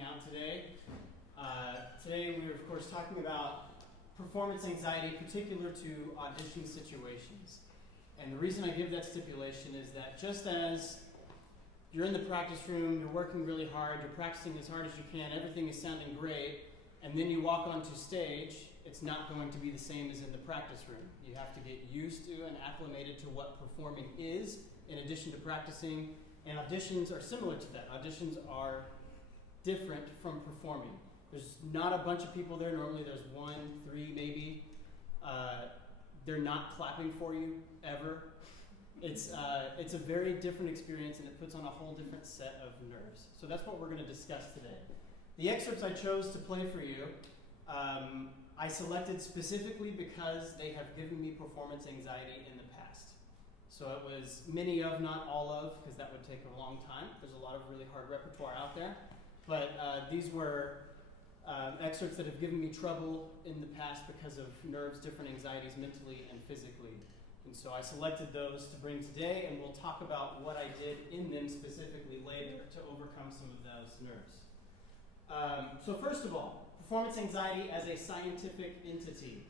coming out today. Today we're of course talking about performance anxiety particular to audition situations. And the reason I give that stipulation is that just as you're in the practice room, you're working really hard, you're practicing as hard as you can, everything is sounding great, and then you walk onto stage, it's not going to be the same as in the practice room. You have to get used to and acclimated to what performing is in addition to practicing, and auditions are similar to that. Auditions are different from performing. There's not a bunch of people there. Normally there's 1, 3 maybe. They're not clapping for you ever. It's a very different experience, and it puts on a whole different set of nerves. So that's what we're going to discuss today. The excerpts I chose to play for you, I selected specifically because they have given me performance anxiety in the past. So it was many of, not all of, because that would take a long time. There's a lot of really hard repertoire out there. But these were excerpts that have given me trouble in the past because of nerves, different anxieties mentally and physically. And so I selected those to bring today, and we'll talk about what I did in them specifically later to overcome some of those nerves. So first of all, performance anxiety as a scientific entity.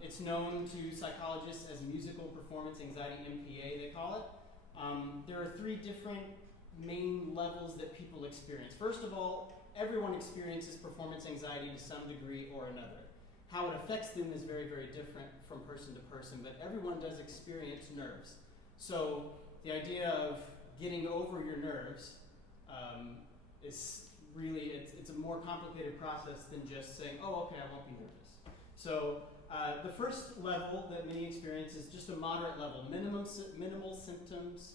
It's known to psychologists as musical performance anxiety, MPA they call it. There are 3 different main levels that people experience. First of all, everyone experiences performance anxiety to some degree or another. How it affects them is very, very different from person to person, but everyone does experience nerves. So the idea of getting over your nerves is really, it's a more complicated process than just saying, oh, okay, I won't be nervous. So the first level that many experience is just a moderate level, minimal symptoms.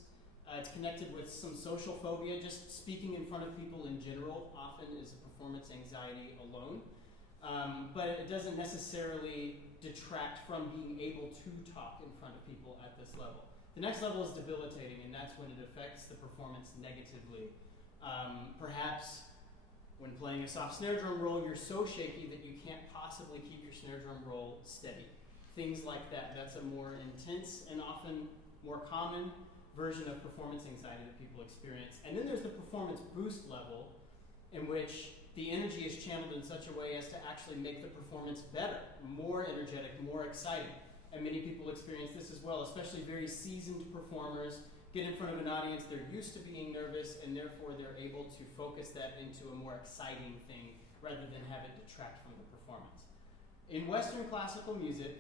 It's connected with some social phobia. Just speaking in front of people in general often is a performance anxiety alone. But it doesn't necessarily detract from being able to talk in front of people at this level. The next level is debilitating, and that's when it affects the performance negatively. Perhaps when playing a soft snare drum roll, you're so shaky that you can't possibly keep your snare drum roll steady. Things like that. That's a more intense and often more common version of performance anxiety that people experience. And then there's the performance boost level, in which the energy is channeled in such a way as to actually make the performance better, more energetic, more exciting. And many people experience this as well, especially very seasoned performers get in front of an audience, they're used to being nervous, and therefore they're able to focus that into a more exciting thing rather than have it detract from the performance. In Western classical music,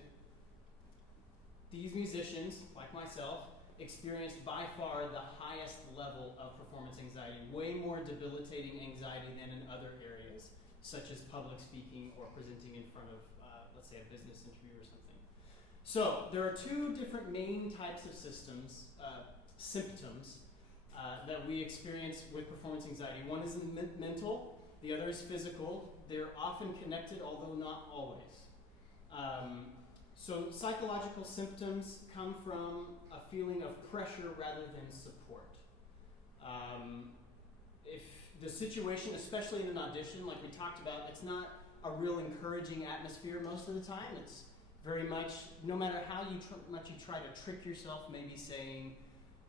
these musicians, like myself, experienced by far the highest level of performance anxiety, way more debilitating anxiety than in other areas, such as public speaking or presenting in front of, let's say, a business interview or something. So there are 2 different main types of symptoms that we experience with performance anxiety. One is mental, the other is physical. They're often connected, although not always. So psychological symptoms come from a feeling of pressure rather than support. If the situation, especially in an audition, like we talked about, it's not a real encouraging atmosphere most of the time. It's very much, no matter how much you try to trick yourself, maybe saying,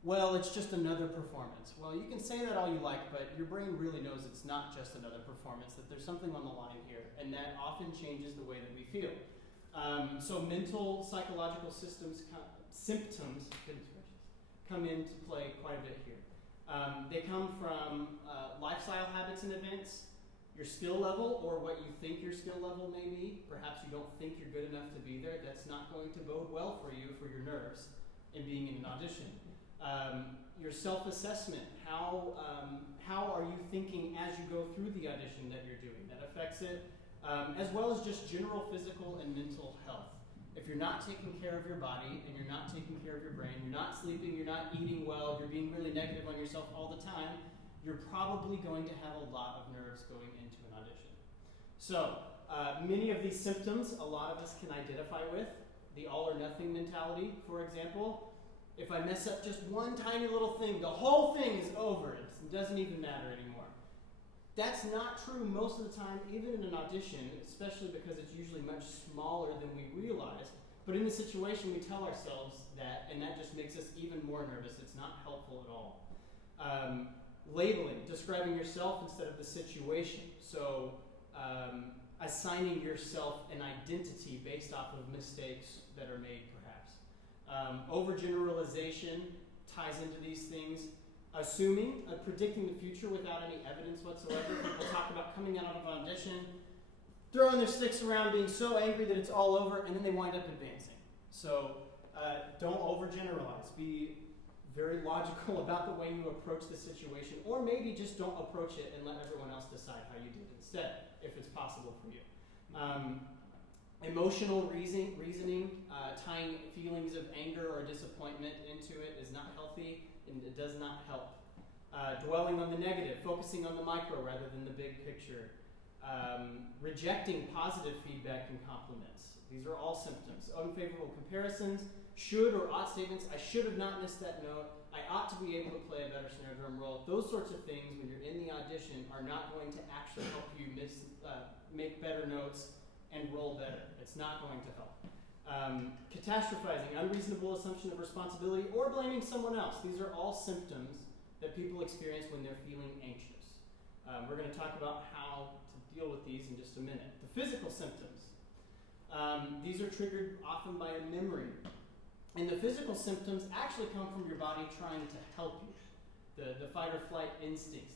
well, it's just another performance. Well, you can say that all you like, but your brain really knows it's not just another performance, that there's something on the line here, and that often changes the way that we feel. So mental, psychological symptoms come into play quite a bit here. They come from lifestyle habits and events, your skill level, or what you think your skill level may be. Perhaps you don't think you're good enough to be there. That's not going to bode well for you, for your nerves, in being in an audition. Your self-assessment, how are you thinking as you go through the audition that you're doing? That affects it, as well as just general physical and mental health. If you're not taking care of your body and you're not taking care of your brain, you're not sleeping, you're not eating well, you're being really negative on yourself all the time, you're probably going to have a lot of nerves going into an audition. So, many of these symptoms, a lot of us can identify with. The all or nothing mentality, for example. If I mess up just one tiny little thing, the whole thing is over. It doesn't even matter anymore. That's not true most of the time, even in an audition, especially because it's usually much smaller than we realize. But in the situation, we tell ourselves that, and that just makes us even more nervous. It's not helpful at all. Labeling, describing yourself instead of the situation. So assigning yourself an identity based off of mistakes that are made, perhaps. Overgeneralization ties into these things. Assuming, predicting the future without any evidence whatsoever. People talk about coming out of an audition, throwing their sticks around, being so angry that it's all over, and then they wind up advancing. So don't overgeneralize. Be very logical about the way you approach the situation, or maybe just don't approach it and let everyone else decide how you did instead, if it's possible for you. Emotional reasoning, tying feelings of anger or disappointment into it is not healthy, and it does not help. Dwelling on the negative, focusing on the micro rather than the big picture. Rejecting positive feedback and compliments. These are all symptoms. Unfavorable comparisons, should or ought statements. I should have not missed that note. I ought to be able to play a better snare drum roll. Those sorts of things, when you're in the audition, are not going to actually help you make better notes and roll better. It's not going to help. Catastrophizing, unreasonable assumption of responsibility, or blaming someone else. These are all symptoms that people experience when they're feeling anxious. We're going to talk about how to deal with these in just a minute. The physical symptoms. These are triggered often by a memory. And the physical symptoms actually come from your body trying to help you. The fight or flight instincts.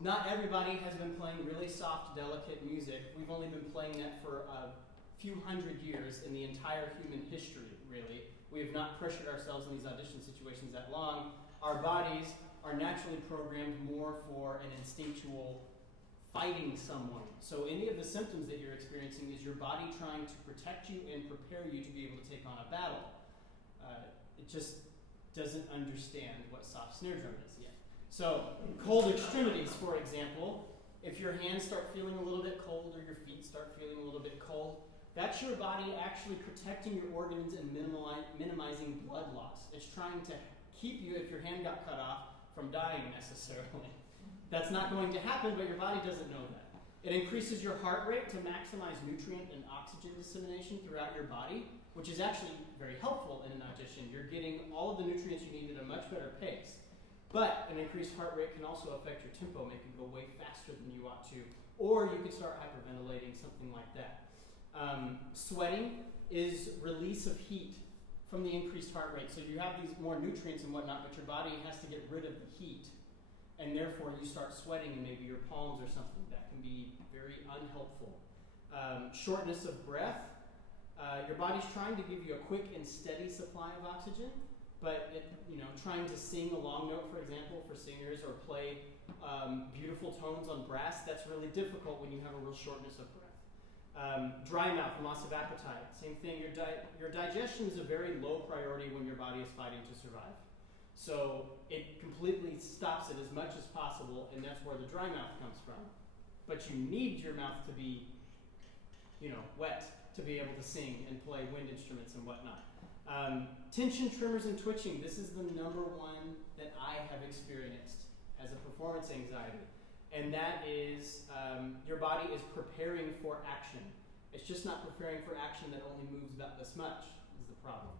Not everybody has been playing really soft, delicate music. We've only been playing that for a few hundred years in the entire human history, really. We have not pressured ourselves in these audition situations that long. Our bodies are naturally programmed more for an instinctual fighting someone. So any of the symptoms that you're experiencing is your body trying to protect you and prepare you to be able to take on a battle. It just doesn't understand what soft snare drum is yet. So cold extremities, for example, if your hands start feeling a little bit cold or your feet start feeling a little bit cold, that's your body actually protecting your organs and minimizing blood loss. It's trying to keep you, if your hand got cut off, from dying necessarily. That's not going to happen, but your body doesn't know that. It increases your heart rate to maximize nutrient and oxygen dissemination throughout your body, which is actually very helpful in an audition. You're getting all of the nutrients you need at a much better pace. But an increased heart rate can also affect your tempo, make it go way faster than you ought to, or you could start hyperventilating, something like that. Sweating is release of heat from the increased heart rate. So you have these more nutrients and whatnot, but your body has to get rid of the heat. And therefore you start sweating in maybe your palms or something. That can be very unhelpful. Shortness of breath. Your body's trying to give you a quick and steady supply of oxygen, but trying to sing a long note, for example, for singers, or play beautiful tones on brass, that's really difficult when you have a real shortness of breath. Dry mouth, loss of appetite. Same thing, your digestion is a very low priority when your body is fighting to survive. So it completely stops it as much as possible, and that's where the dry mouth comes from. But you need your mouth to be, wet to be able to sing and play wind instruments and whatnot. Tension, tremors, and twitching. This is the number one that I have experienced as a performance anxiety. And that is your body is preparing for action. It's just not preparing for action that only moves about this much is the problem.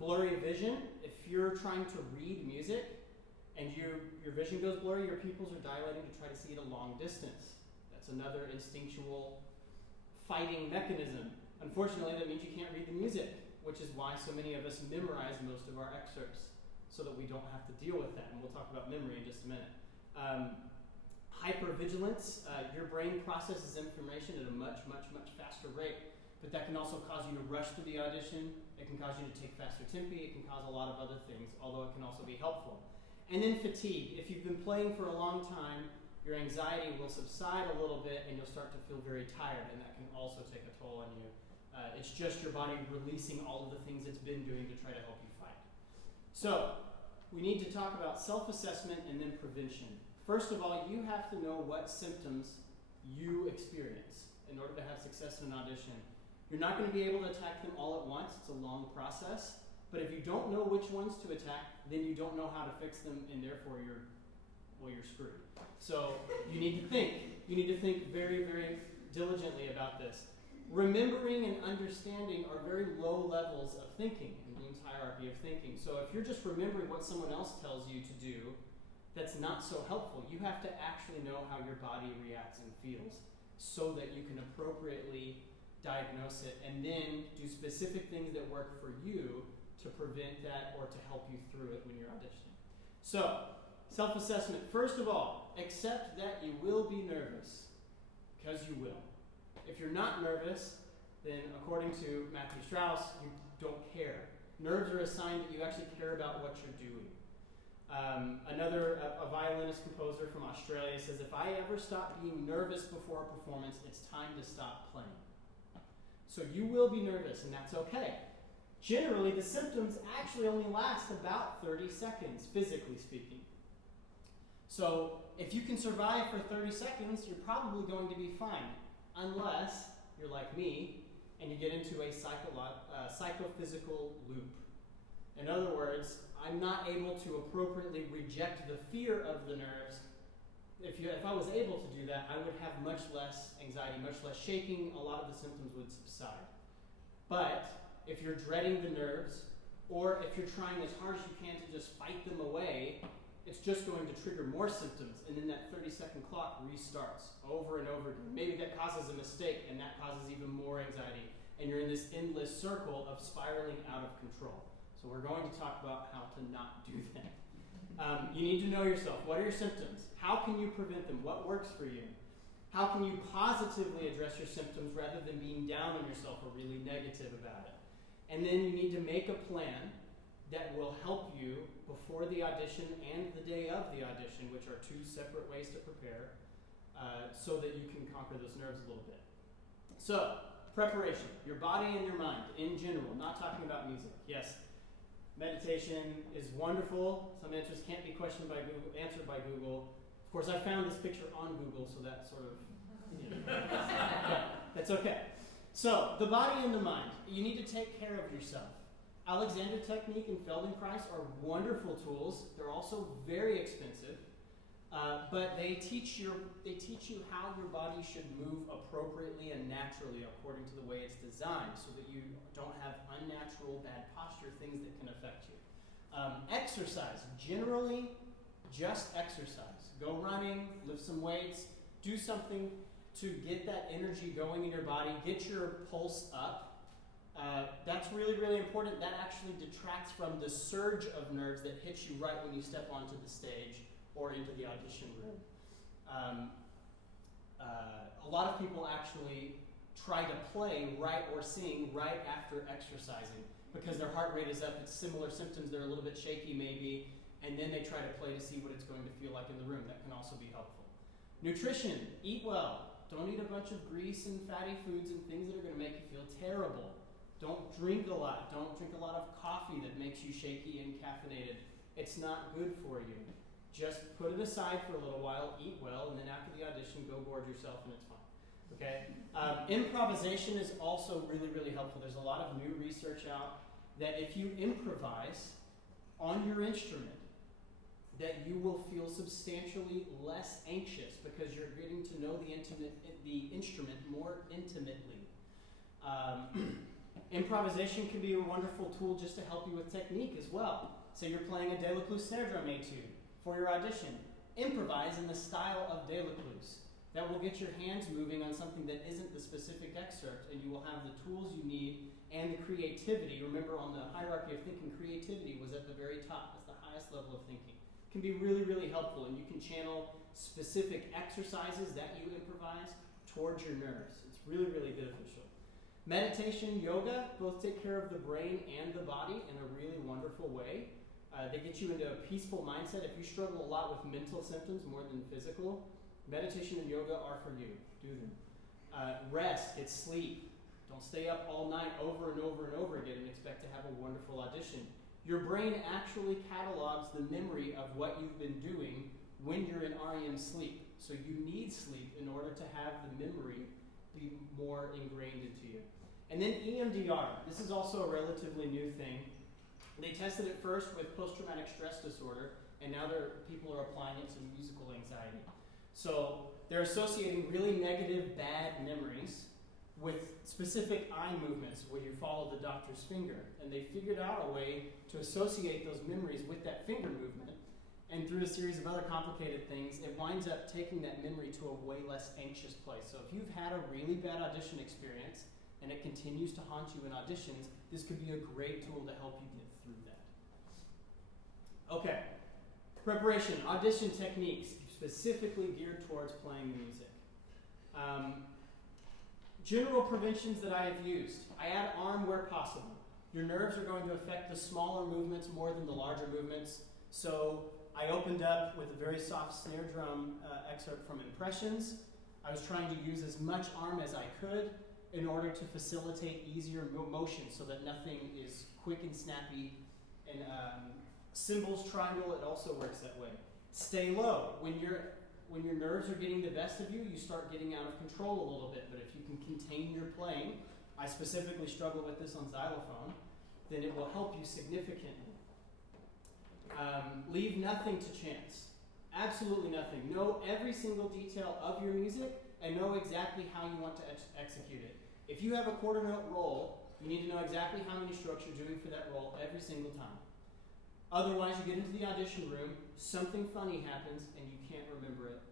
Blurry vision. If you're trying to read music and your vision goes blurry, your pupils are dilating to try to see at a long distance. That's another instinctual fighting mechanism. Unfortunately, that means you can't read the music, which is why so many of us memorize most of our excerpts so that we don't have to deal with that. And we'll talk about memory in just a minute. Hypervigilance. Your brain processes information at a much, much, much faster rate. But that can also cause you to rush through the audition. It can cause you to take faster tempi. It can cause a lot of other things, although it can also be helpful. And then fatigue. If you've been playing for a long time, your anxiety will subside a little bit and you'll start to feel very tired, and that can also take a toll on you. It's just your body releasing all of the things it's been doing to try to help you fight. So, we need to talk about self-assessment and then prevention. First of all, you have to know what symptoms you experience in order to have success in an audition. You're not going to be able to attack them all at once. It's a long process. But if you don't know which ones to attack, then you don't know how to fix them, and therefore you're screwed. So you need to think. You need to think very, very diligently about this. Remembering and understanding are very low levels of thinking in Bloom's hierarchy of thinking. So if you're just remembering what someone else tells you to do, that's not so helpful. You have to actually know how your body reacts and feels so that you can appropriately diagnose it and then do specific things that work for you to prevent that or to help you through it when you're auditioning. So, self-assessment. First of all, accept that you will be nervous, because you will. If you're not nervous, then according to Matthew Strauss, you don't care. Nerves are a sign that you actually care about what you're doing. A violinist composer from Australia says, if I ever stop being nervous before a performance, it's time to stop playing. So you will be nervous, and that's okay. Generally, the symptoms actually only last about 30 seconds, physically speaking. So if you can survive for 30 seconds, you're probably going to be fine, unless you're like me and you get into a psychophysical loop. In other words, I'm not able to appropriately reject the fear of the nerves. If I was able to do that, I would have much less anxiety, much less shaking. A lot of the symptoms would subside. But if you're dreading the nerves, or if you're trying as hard as you can to just fight them away, it's just going to trigger more symptoms, and then that 30-second clock restarts over and over again. Maybe that causes a mistake, and that causes even more anxiety, and you're in this endless circle of spiraling out of control. So we're going to talk about how to not do that. You need to know yourself. What are your symptoms? How can you prevent them? What works for you? How can you positively address your symptoms rather than being down on yourself or really negative about it? And then you need to make a plan that will help you before the audition and the day of the audition, which are two separate ways to prepare, so that you can conquer those nerves a little bit. So, preparation, your body and your mind in general, not talking about music. Yes, meditation is wonderful. Some answers can't be answered by Google. Of course, I found this picture on Google, so that sort of, that's okay. So, the body and the mind. You need to take care of yourself. Alexander Technique and Feldenkrais are wonderful tools. They're also very expensive, but they teach you how your body should move appropriately and naturally according to the way it's designed, so that you don't have unnatural bad posture, things that can affect you. Exercise, generally, just exercise. Go running, lift some weights, do something to get that energy going in your body, get your pulse up. That's really, really important. That actually detracts from the surge of nerves that hits you right when you step onto the stage or into the audition room. A lot of people actually try to play or sing right after exercising because their heart rate is up. It's similar symptoms. They're a little bit shaky maybe, and then they try to play to see what it's going to feel like in the room. That can also be helpful. Nutrition, eat well. Don't eat a bunch of grease and fatty foods and things that are going to make you feel terrible. Don't drink a lot. Don't drink a lot of coffee that makes you shaky and caffeinated. It's not good for you. Just put it aside for a little while, eat well, and then after the audition, go gorge yourself and it's fine. Okay? Improvisation is also really, really helpful. There's a lot of new research out that if you improvise on your instrument, that you will feel substantially less anxious because you're getting to know the instrument more intimately. Improvisation can be a wonderful tool just to help you with technique as well. Say you're playing a Delacluse snare drum etude for your audition. Improvise in the style of Delacluse. That will get your hands moving on something that isn't the specific excerpt, and you will have the tools you need and the creativity. Remember, on the hierarchy of thinking, creativity was at the very top. It's the highest level of thinking. It can be really, really helpful, and you can channel specific exercises that you improvise towards your nerves. It's really, really beneficial. Meditation, yoga, both take care of the brain and the body in a really wonderful way. They get you into a peaceful mindset. If you struggle a lot with mental symptoms more than physical, meditation and yoga are for you. Do them. Rest, get sleep. Don't stay up all night over and over and over again and expect to have a wonderful audition. Your brain actually catalogs the memory of what you've been doing when you're in REM sleep. So you need sleep in order to have the memory be more ingrained into you. And then EMDR. This is also a relatively new thing. They tested it first with post-traumatic stress disorder, and now people are applying it to musical anxiety. So they're associating really negative, bad memories with specific eye movements where you follow the doctor's finger. And they figured out a way to associate those memories with that finger movement. and through a series of other complicated things, it winds up taking that memory to a way less anxious place. So if you've had a really bad audition experience and it continues to haunt you in auditions, this could be a great tool to help you get through that. Okay, preparation, audition techniques, specifically geared towards playing music. General preventions that I have used. I add arm where possible. Your nerves are going to affect the smaller movements more than the larger movements. So I opened up with a very soft snare drum excerpt from Impressions. I was trying to use as much arm as I could in order to facilitate easier motion so that nothing is quick and snappy. And cymbals, triangle, it also works that way. Stay low. When your nerves are getting the best of you, you start getting out of control a little bit. But if you can contain your playing, I specifically struggle with this on xylophone, then it will help you significantly. Leave nothing to chance. Absolutely nothing. Know every single detail of your music and know exactly how you want to execute it. If you have a quarter note roll, you need to know exactly how many strokes you're doing for that roll every single time. Otherwise, you get into the audition room, something funny happens, and you can't remember it.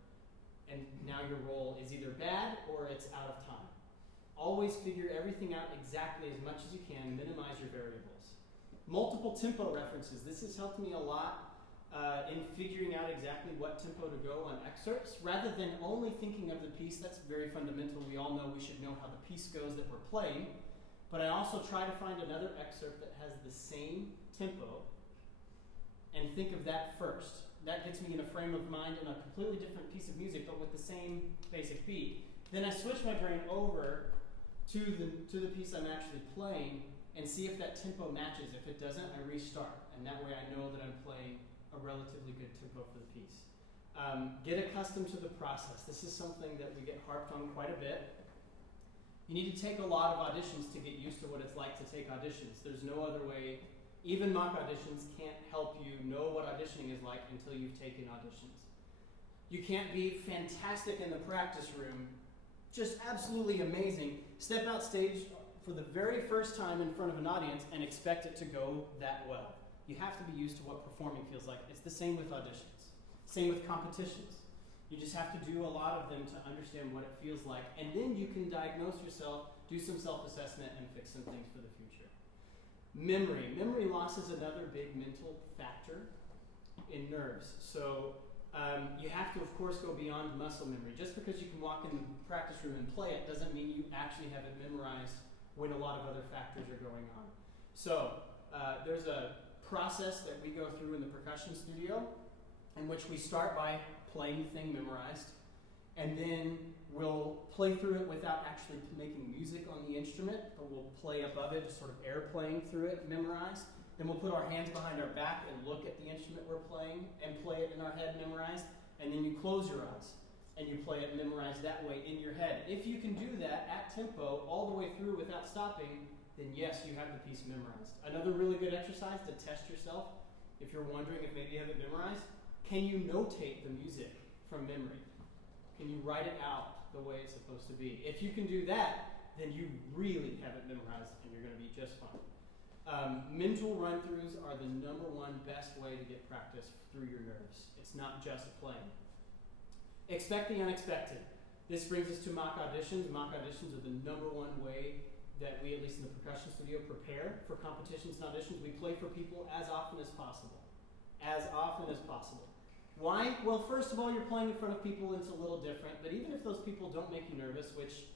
And now your roll is either bad or it's out of time. Always figure everything out exactly as much as you can, minimize your variables. Multiple tempo references. This has helped me a lot in figuring out exactly what tempo to go on excerpts, rather than only thinking of the piece. That's very fundamental. We all know we should know how the piece goes that we're playing. But I also try to find another excerpt that has the same tempo and think of that first. That gets me in a frame of mind in a completely different piece of music, but with the same basic beat. Then I switch my brain over to the piece I'm actually playing and see if that tempo matches. If it doesn't, I restart. And that way I know that I'm playing a relatively good tempo for the piece. Get accustomed to the process. This is something that we get harped on quite a bit. You need to take a lot of auditions to get used to what it's like to take auditions. There's no other way. Even mock auditions can't help you know what auditioning is like until you've taken auditions. You can't be fantastic in the practice room, just absolutely amazing, step out stage for the very first time in front of an audience and expect it to go that well. You have to be used to what performing feels like. It's the same with auditions. Same with competitions. You just have to do a lot of them to understand what it feels like, and then you can diagnose yourself, do some self-assessment, and fix some things for the future. Memory. Memory loss is another big mental factor in nerves. So you have to, of course, go beyond muscle memory. Just because you can walk in the practice room and play it doesn't mean you actually have it memorized when a lot of other factors are going on. So there's a process that we go through in the percussion studio in which we start by playing the thing memorized, and then we'll play through it without actually making music on the instrument, but we'll play above it, just sort of air playing through it memorized. Then we'll put our hands behind our back and look at the instrument we're playing and play it in our head memorized, and then you close your eyes and you play it memorized that way in your head. If you can do that at tempo all the way through without stopping, then yes, you have the piece memorized. Another really good exercise to test yourself, if you're wondering if maybe you have it memorized, can you notate the music from memory? Can you write it out the way it's supposed to be? If you can do that, then you really have it memorized and you're going to be just fine. Mental run-throughs are the number one best way to get practice through your nerves. It's not just playing. Expect the unexpected. This brings us to mock auditions. Mock auditions are the number one way that we, at least in the percussion studio, prepare for competitions and auditions. We play for people as often as possible. As often as possible. Why? Well, first of all, you're playing in front of people and it's a little different, but even if those people don't make you nervous, which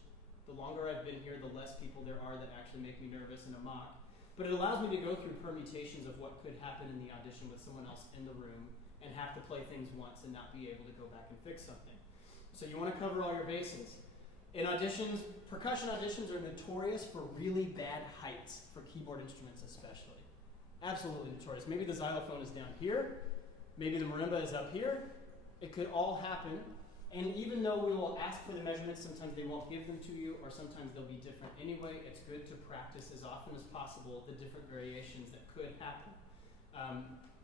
the longer I've been here, the less people there are that actually make me nervous in a mock, but it allows me to go through permutations of what could happen in the audition with someone else in the room and have to play things once and not be able to go back and fix something. So you want to cover all your bases. In auditions, percussion auditions are notorious for really bad heights, for keyboard instruments especially. Absolutely notorious. Maybe the xylophone is down here, maybe the marimba is up here. It could all happen. And even though we will ask for the measurements, sometimes they won't give them to you, or sometimes they'll be different anyway. It's good to practice as often as possible the different variations that could happen.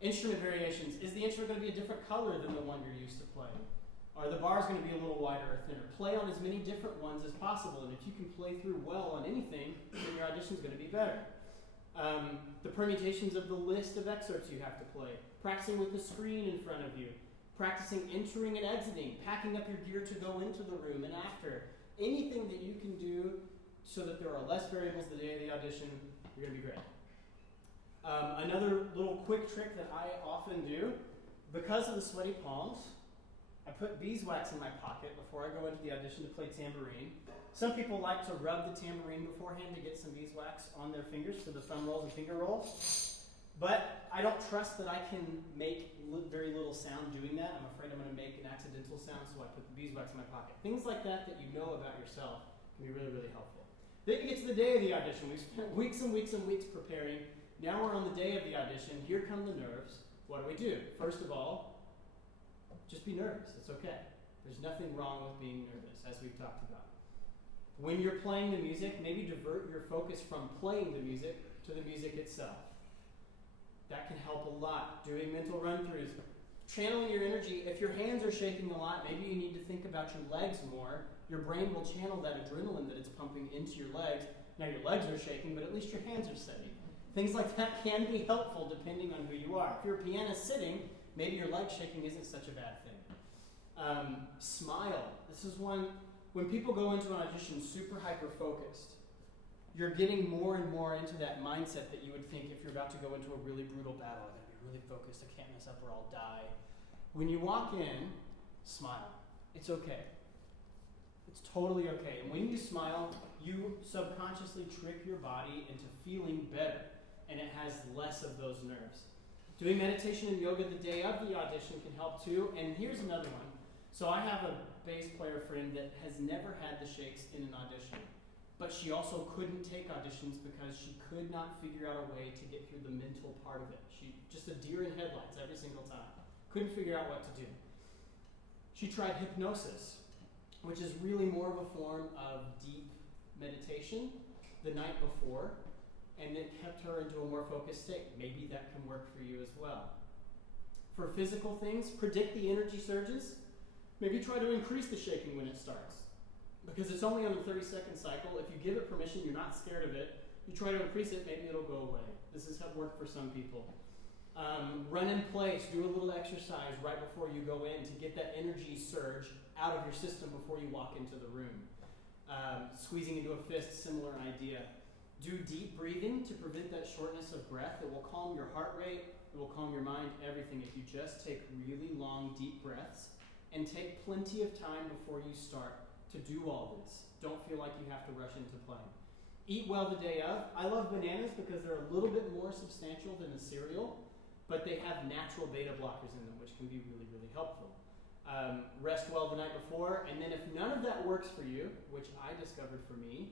Instrument variations. Is the instrument going to be a different color than the one you're used to playing? Are the bars going to be a little wider or thinner? Play on as many different ones as possible, and if you can play through well on anything, then your audition is going to be better. The permutations of the list of excerpts you have to play. practicing with the screen in front of you, practicing entering and exiting, packing up your gear to go into the room and after. Anything that you can do so that there are less variables the day of the audition, you're going to be great. Another little quick trick that I often do, because of the sweaty palms, I put beeswax in my pocket before I go into the audition to play tambourine. Some people like to rub the tambourine beforehand to get some beeswax on their fingers for the thumb rolls and finger rolls. But I don't trust that I can make very little sound doing that. I'm afraid I'm going to make an accidental sound, so I put the beeswax in my pocket. Things like that that you know about yourself can be really, really helpful. Then you get to the day of the audition. We've spent weeks and weeks and weeks preparing. Now we're on the day of the audition. Here come the nerves. What do we do? First of all, just be nervous. It's okay. There's nothing wrong with being nervous, as we've talked about. When you're playing the music, maybe divert your focus from playing the music to the music itself. That can help a lot. Doing mental run-throughs, channeling your energy. If your hands are shaking a lot, maybe you need to think about your legs more. Your brain will channel that adrenaline that it's pumping into your legs. Now your legs are shaking, but at least your hands are steady. Things like that can be helpful depending on who you are. If you're a pianist sitting, maybe your leg shaking isn't such a bad thing. Smile. This is one, when people go into an audition super hyper-focused, you're getting more and more into that mindset that you would think if you're about to go into a really brutal battle. I'm going to be really focused, I can't mess up or I'll die. When you walk in, smile. It's okay. It's totally okay. And when you smile, you subconsciously trick your body into feeling better, and it has less of those nerves. Doing meditation and yoga the day of the audition can help too. And here's another one. So I have a bass player friend that has never had the shakes in an audition. But she also couldn't take auditions because she could not figure out a way to get through the mental part of it. She just a deer in headlights every single time. Couldn't figure out what to do. She tried hypnosis, which is really more of a form of deep meditation the night before, and it kept her into a more focused state. Maybe that can work for you as well. For physical things, predict the energy surges. Maybe try to increase the shaking when it starts. Because it's only on the 30-second cycle. If you give it permission, you're not scared of it, you try to increase it, maybe it'll go away. This has worked for some people. Run in place, do a little exercise right before you go in to get that energy surge out of your system before you walk into the room. Squeezing into a fist, similar idea. Do deep breathing to prevent that shortness of breath. It will calm your heart rate, it will calm your mind, everything, if you just take really long, deep breaths and take plenty of time before you start to do all this. Don't feel like you have to rush into playing. Eat well the day of. I love bananas because they're a little bit more substantial than a cereal, but they have natural beta blockers in them, which can be really, really helpful. Rest well the night before, and then if none of that works for you, which I discovered for me,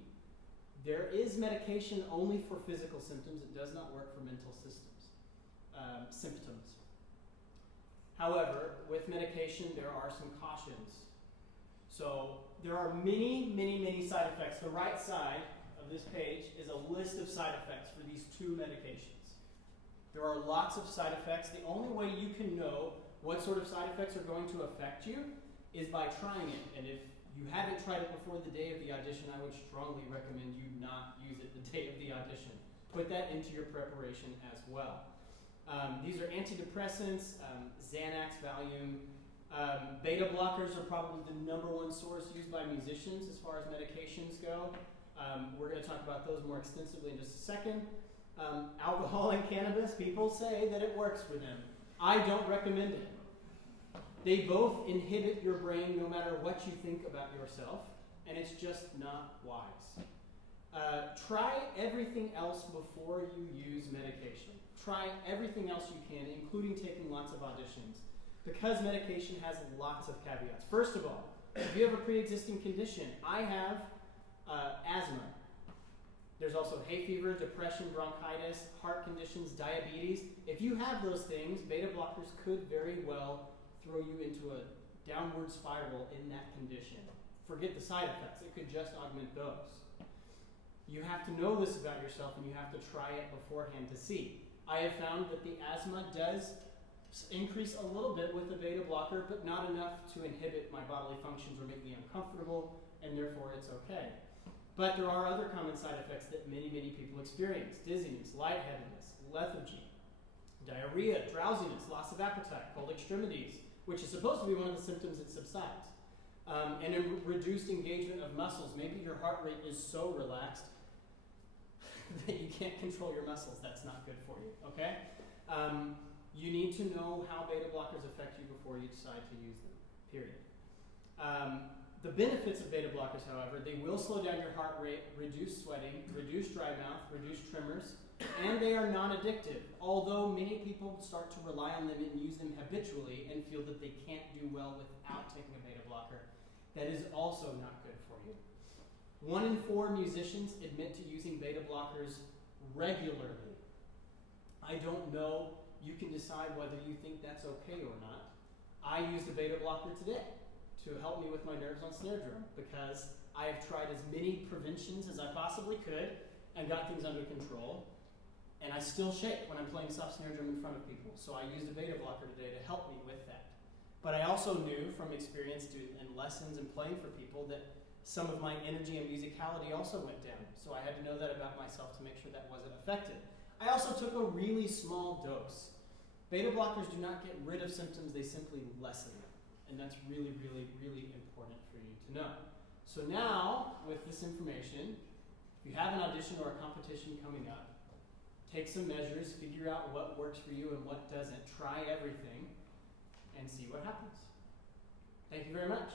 there is medication only for physical symptoms. It does not work for mental symptoms. However, with medication, there are some cautions. So there are many, many, many side effects. The right side of this page is a list of side effects for these two medications. There are lots of side effects. The only way you can know what sort of side effects are going to affect you is by trying it. And if you haven't tried it before the day of the audition, I would strongly recommend you not use it the day of the audition. Put that into your preparation as well. These are antidepressants, Xanax, Valium. Beta blockers are probably the #1 source used by musicians as far as medications go. We're going to talk about those more extensively in just a second. Alcohol and cannabis, people say that it works for them. I don't recommend it. They both inhibit your brain no matter what you think about yourself, and it's just not wise. Try everything else before you use medication. Try everything else you can, including taking lots of auditions, because medication has lots of caveats. First of all, if you have a pre-existing condition, I have asthma. There's also hay fever, depression, bronchitis, heart conditions, diabetes. If you have those things, beta blockers could very well throw you into a downward spiral in that condition. Forget the side effects. It could just augment those. You have to know this about yourself, and you have to try it beforehand to see. I have found that the asthma does increase a little bit with the beta blocker, but not enough to inhibit my bodily functions or make me uncomfortable, and therefore it's okay. But there are other common side effects that many, many people experience: dizziness, lightheadedness, lethargy. Diarrhea, drowsiness, loss of appetite, cold extremities, which is supposed to be one of the symptoms that subsides. And a reduced engagement of muscles. Maybe your heart rate is so relaxed that you can't control your muscles. That's not good for you, okay? You need to know how beta blockers affect you before you decide to use them, period. The benefits of beta blockers, however, they will slow down your heart rate, reduce sweating, reduce dry mouth, reduce tremors, and they are non-addictive, although many people start to rely on them and use them habitually and feel that they can't do well without taking a beta blocker. That is also not good for you. 1 in 4 musicians admit to using beta blockers regularly. I don't know. You can decide whether you think that's okay or not. I used a beta blocker today to help me with my nerves on snare drum because I have tried as many preventions as I possibly could and got things under control. And I still shake when I'm playing soft snare drum in front of people. So I used a beta blocker today to help me with that. But I also knew from experience and lessons and playing for people that some of my energy and musicality also went down. So I had to know that about myself to make sure that wasn't affected. I also took a really small dose. Beta blockers do not get rid of symptoms, they simply lessen them. And that's really, really, really important for you to know. So now, with this information, if you have an audition or a competition coming up, take some measures, figure out what works for you and what doesn't, try everything, and see what happens. Thank you very much.